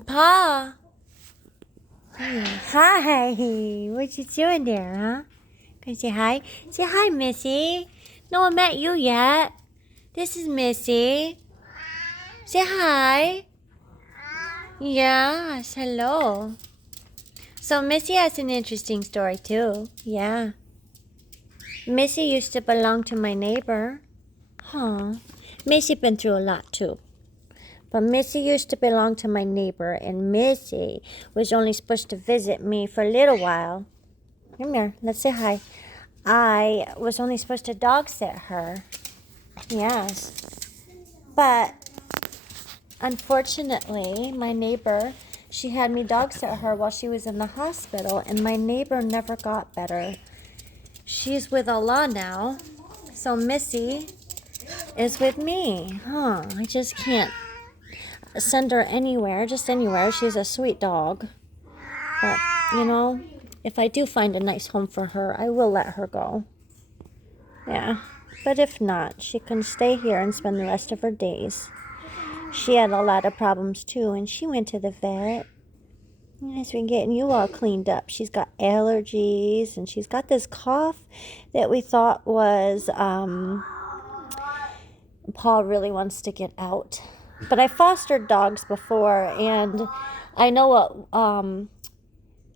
Pa. Hi. What you doing there, huh? Can you say hi? Say hi, Missy. No one met you yet. This is Missy. Say hi. Yes, hello. So Missy has an interesting story too. Yeah. Missy used to belong to my neighbor. Huh. Missy been through a lot too. But Missy used to belong to my neighbor, and Missy was only supposed to visit me for a little while. Come here, let's say hi. I was only supposed to dog sit her. Yes. But unfortunately, my neighbor, she had me dog sit her while she was in the hospital, and my neighbor never got better. She's with Allah now, so Missy is with me. I just can't send her anywhere, just anywhere. She's a sweet dog. But, if I do find a nice home for her, I will let her go. Yeah. But if not, she can stay here and spend the rest of her days. She had a lot of problems too, and she went to the vet. She's been getting you all cleaned up. She's got allergies, and she's got this cough that we thought was Paul really wants to get out. But I fostered dogs before, and I know what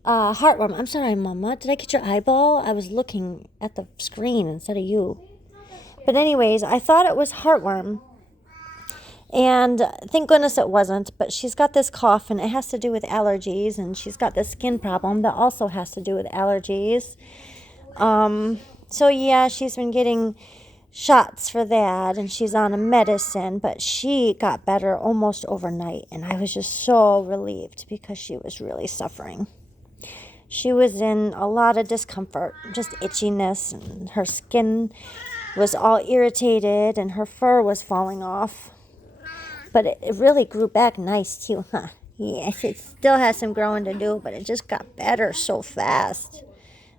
heartworm. I'm sorry, Mama. Did I get your eyeball? I was looking at the screen instead of you. But anyways, I thought it was heartworm. And thank goodness it wasn't. But she's got this cough, and it has to do with allergies. And she's got this skin problem that also has to do with allergies. So yeah, she's been getting shots for that, and she's on a medicine, but she got better almost overnight, and I was just so relieved because she was really suffering. She was in a lot of discomfort, just itchiness, and her skin was all irritated, and her fur was falling off. But it really grew back nice too, huh? Yes, it still has some growing to do, but it just got better so fast.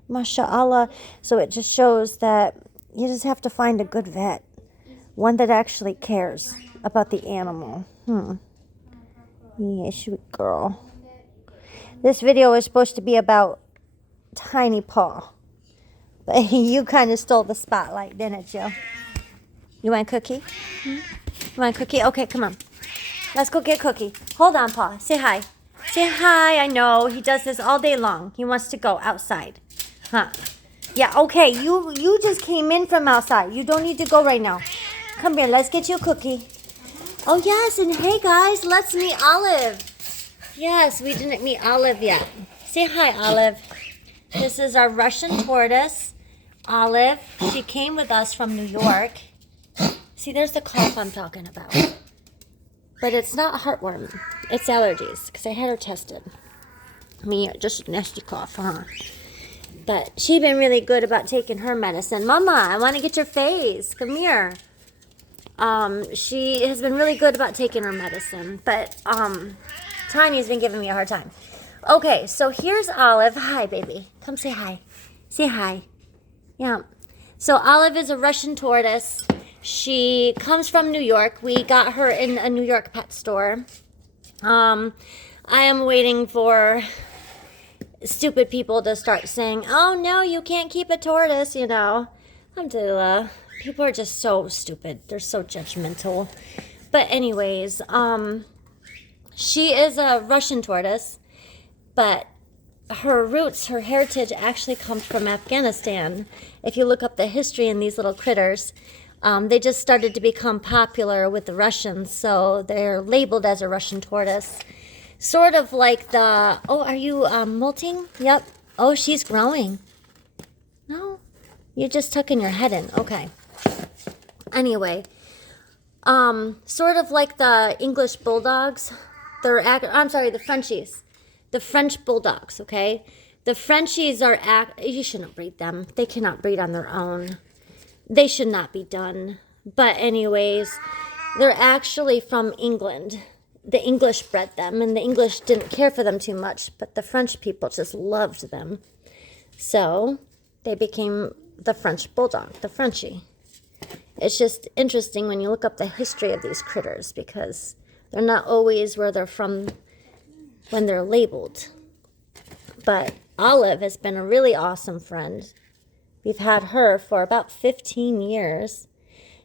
MashaAllah. So it just shows that you just have to find a good vet, one that actually cares about the animal. Yeah, sweet girl. This video is supposed to be about Tiny Paw, but you kind of stole the spotlight, didn't you? You want a cookie? You want a cookie? Okay, come on. Let's go get a cookie. Hold on, Paw. Say hi. Say hi. I know he does this all day long. He wants to go outside. Yeah, okay, you just came in from outside. You don't need to go right now. Come here, let's get you a cookie. Oh, yes, and hey, guys, let's meet Olive. Yes, we didn't meet Olive yet. Say hi, Olive. This is our Russian tortoise, Olive. She came with us from New York. See, there's the cough I'm talking about. But it's not heartworm. It's allergies, because I had her tested. Just a nasty cough, huh? But she's been really good about taking her medicine. Mama, I want to get your face. Come here. She has been really good about taking her medicine. But Tiny's been giving me a hard time. Okay, so here's Olive. Hi, baby. Come say hi. Say hi. Yeah. So Olive is a Russian tortoise. She comes from New York. We got her in a New York pet store. I am waiting for stupid people to start saying, oh no, you can't keep a tortoise, Alhamdulillah. People are just so stupid. They're so judgmental. But anyways, she is a Russian tortoise, but her roots, her heritage actually comes from Afghanistan. If you look up the history in these little critters, they just started to become popular with the Russians, so they're labeled as a Russian tortoise. Sort of like the, are you molting? Yep. Oh, she's growing. No? You're just tucking your head in. Okay. Anyway, sort of like the English bulldogs. The Frenchies. The French bulldogs, okay? The Frenchies you shouldn't breed them. They cannot breed on their own. They should not be done. But anyways, they're actually from England. The English bred them, and the English didn't care for them too much, but the French people just loved them. So they became the French bulldog, the Frenchie. It's just interesting when you look up the history of these critters, because they're not always where they're from when they're labeled. But Olive has been a really awesome friend. We've had her for about 15 years.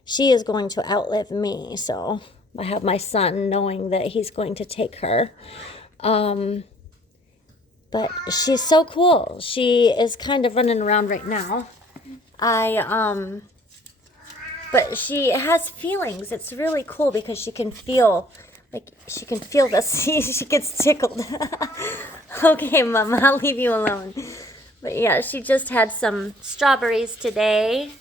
She is going to outlive me, so I have my son knowing that he's going to take her. But she's so cool. She is kind of running around right now. But she has feelings. It's really cool because she can feel, this. She gets tickled. Okay, Mama, I'll leave you alone. But yeah, she just had some strawberries today.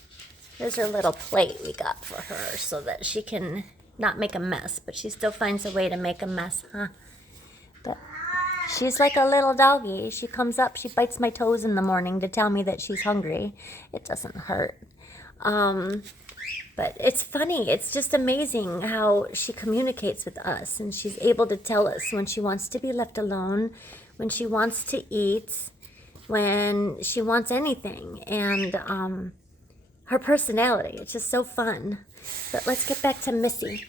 There's her little plate we got for her so that she can not make a mess, but she still finds a way to make a mess, huh? But she's like a little doggy. She comes up, she bites my toes in the morning to tell me that she's hungry. It doesn't hurt. But it's funny. It's just amazing how she communicates with us, and she's able to tell us when she wants to be left alone, when she wants to eat, when she wants anything. And her personality, it's just so fun. But let's get back to Missy.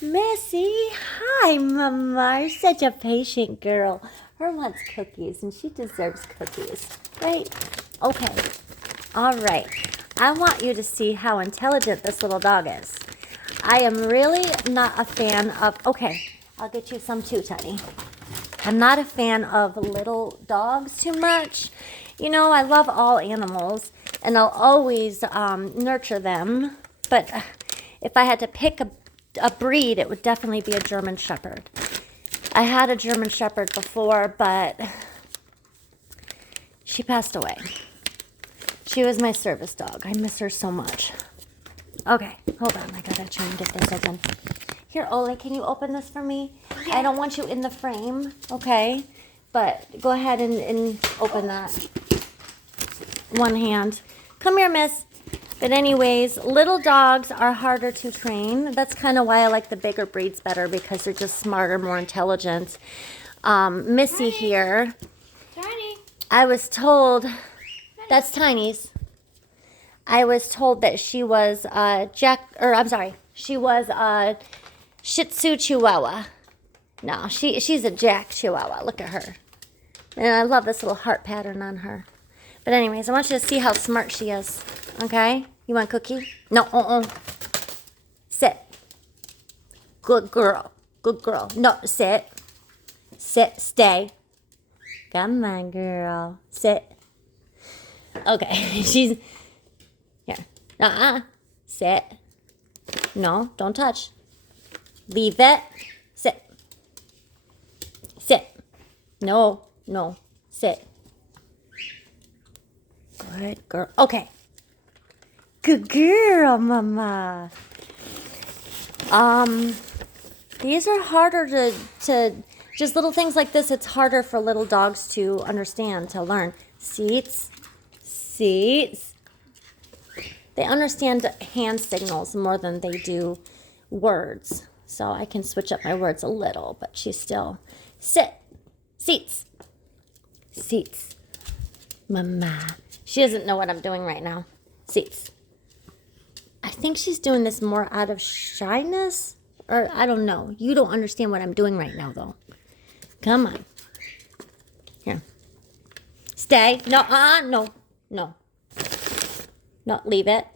Missy, hi, Mama. You're such a patient girl. Her wants cookies, and she deserves cookies, right? Okay. All right. I want you to see how intelligent this little dog is. I am really not a fan of... Okay, I'll get you some too, Teddy. I'm not a fan of little dogs too much. You know, I love all animals, and I'll always nurture them. But if I had to pick a breed, it would definitely be a German Shepherd. I had a German Shepherd before, but she passed away. She was my service dog. I miss her so much. Okay, hold on. I gotta try and get this open. Here, Ole, can you open this for me? Okay. I don't want you in the frame, okay? But go ahead and open that. One hand. Come here, miss. But anyways, little dogs are harder to train. That's kind of why I like the bigger breeds better, because they're just smarter, more intelligent. Missy here. Tiny. I was told... That's Tiny's. I was told that she was she was a Shih Tzu Chihuahua. No, she's a Jack Chihuahua. Look at her. And I love this little heart pattern on her. But anyways, I want you to see how smart she is. Okay? You want a cookie? No, Sit. Good girl. Good girl. No, sit. Sit, stay. Come on, girl. Sit. Okay, she's here. Sit. No, don't touch. Leave it. Sit. Sit. No, sit. Good girl. Okay. Good girl, Mama. These are harder to just little things like this. It's harder for little dogs to understand, to learn. Seats. They understand hand signals more than they do words. So I can switch up my words a little, but she's still sit. Seats. Mama. She doesn't know what I'm doing right now. Seats. I think she's doing this more out of shyness, or I don't know. You don't understand what I'm doing right now, though. Come on. Here. Stay. No, No. No, leave it.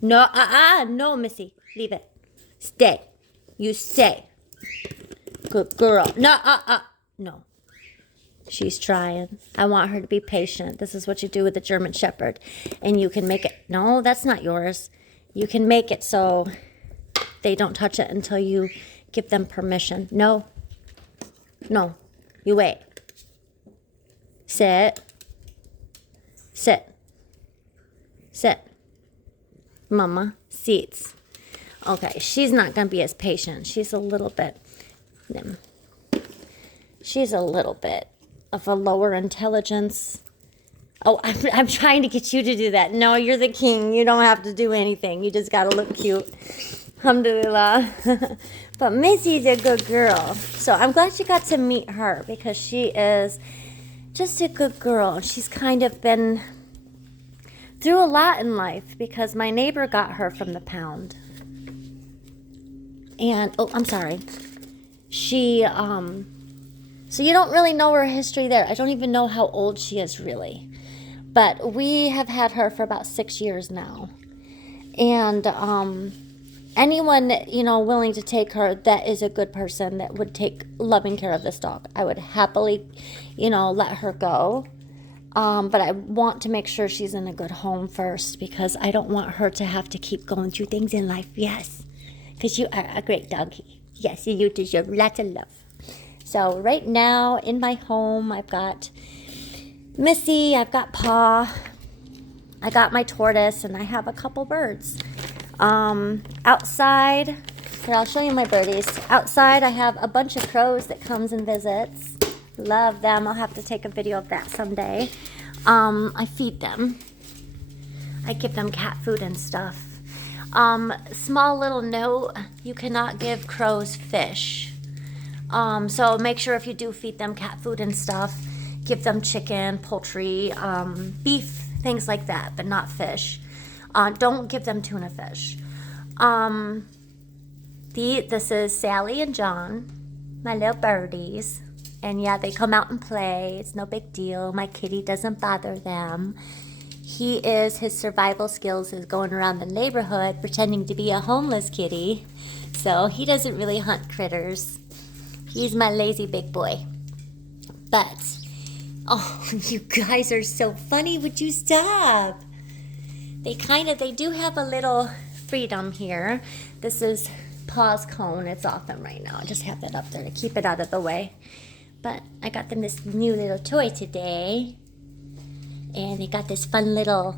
No, no, Missy. Leave it. Stay. You stay. Good girl. No, No. She's trying. I want her to be patient. This is what you do with a German Shepherd. And you can make it. No, that's not yours. You can make it so they don't touch it until you give them permission. No. You wait. Sit. Mama, seats. Okay, she's not going to be as patient. She's a little bit of a lower intelligence. Oh, I'm trying to get you to do that. No, you're the king. You don't have to do anything. You just got to look cute. Alhamdulillah. But Missy's a good girl. So I'm glad you got to meet her, because she is just a good girl. She's kind of been through a lot in life, because my neighbor got her from the pound. And, oh, I'm sorry. She So you don't really know her history there. I don't even know how old she is really. But we have had her for about 6 years now. And anyone, willing to take her that is a good person that would take loving care of this dog, I would happily, let her go. But I want to make sure she's in a good home first, because I don't want her to have to keep going through things in life. Yes, because you are a great doggy. Yes, you deserve lots of love. So right now in my home, I've got Missy, I've got Paw, I got my tortoise, and I have a couple birds. Outside, here, I'll show you my birdies. Outside, I have a bunch of crows that comes and visits. Love them. I'll have to take a video of that someday. I feed them. I give them cat food and stuff. Small little note, you cannot give crows fish. So make sure if you do feed them cat food and stuff, give them chicken, poultry, beef, things like that, but not fish. Don't give them tuna fish. This is Sally and John, my little birdies. And yeah, they come out and play. It's no big deal. My kitty doesn't bother them. His survival skills is going around the neighborhood pretending to be a homeless kitty. So he doesn't really hunt critters. He's my lazy big boy. But, oh, you guys are so funny. Would you stop? They do have a little freedom here. This is Paw's cone. It's off them right now. I just have that up there to keep it out of the way. But I got them this new little toy today. And they got this fun little,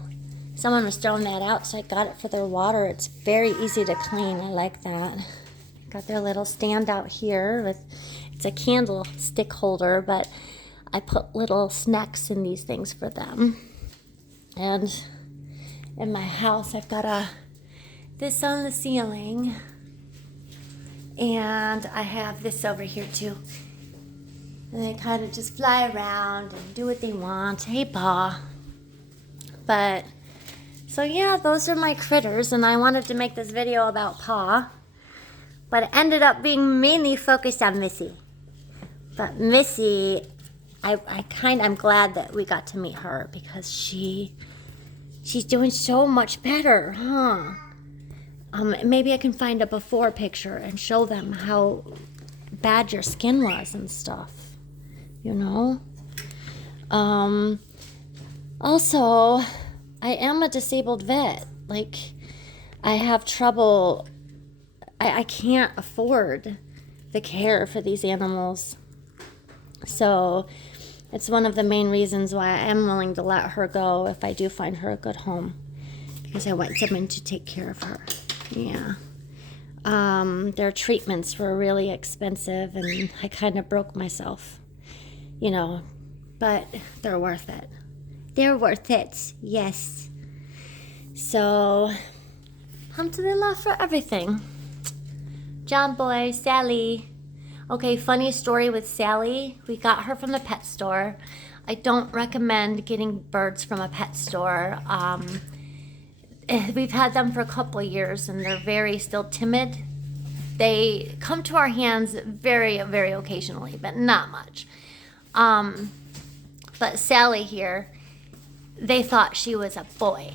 someone was throwing that out, so I got it for their water. It's very easy to clean. I like that. Got their little stand out here it's a candlestick holder, but I put little snacks in these things for them. And in my house, I've got this on the ceiling. And I have this over here too. And they kind of just fly around and do what they want. Hey, Paw. But, so yeah, those are my critters. And I wanted to make this video about Paw. But it ended up being mainly focused on Missy. But Missy, I'm glad that we got to meet her, because she's doing so much better, huh? Maybe I can find a before picture and show them how bad your skin was and stuff. Also, I am a disabled vet. Like, I have trouble. I can't afford the care for these animals. So it's one of the main reasons why I am willing to let her go if I do find her a good home, because I want someone to take care of her. Yeah. Their treatments were really expensive, and I kind of broke myself. But they're worth it. They're worth it, yes. So, alhamdulillah for everything. John boy, Sally. Okay, funny story with Sally. We got her from the pet store. I don't recommend getting birds from a pet store. We've had them for a couple of years, and they're very still timid. They come to our hands very, very occasionally, but not much. But Sally here, they thought she was a boy.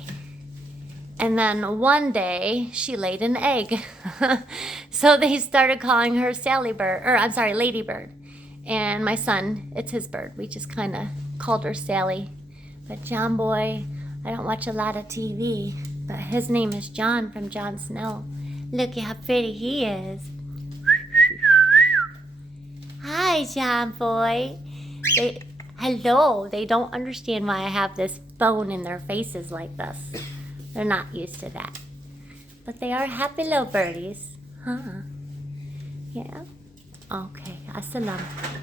And then one day she laid an egg. So they started calling her Ladybird. And my son, it's his bird. We just kind of called her Sally. But John boy, I don't watch a lot of TV, but his name is John from Jon Snow. Look at how pretty he is. Hi, John boy. Hello. They don't understand why I have this phone in their faces like this. They're not used to that. But they are happy little birdies. Huh? Yeah? Okay. Assalam.